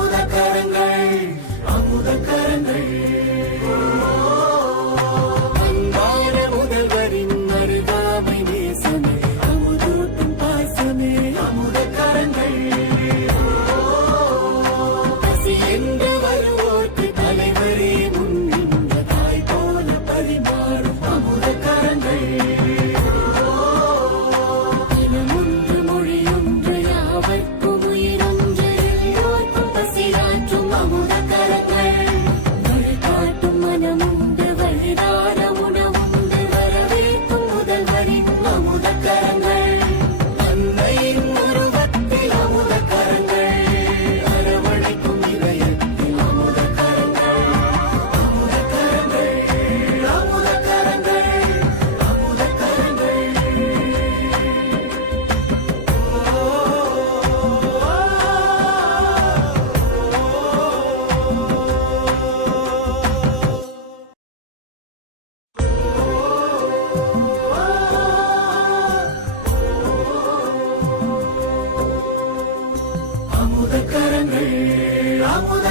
ಮೂಲಕ அமுத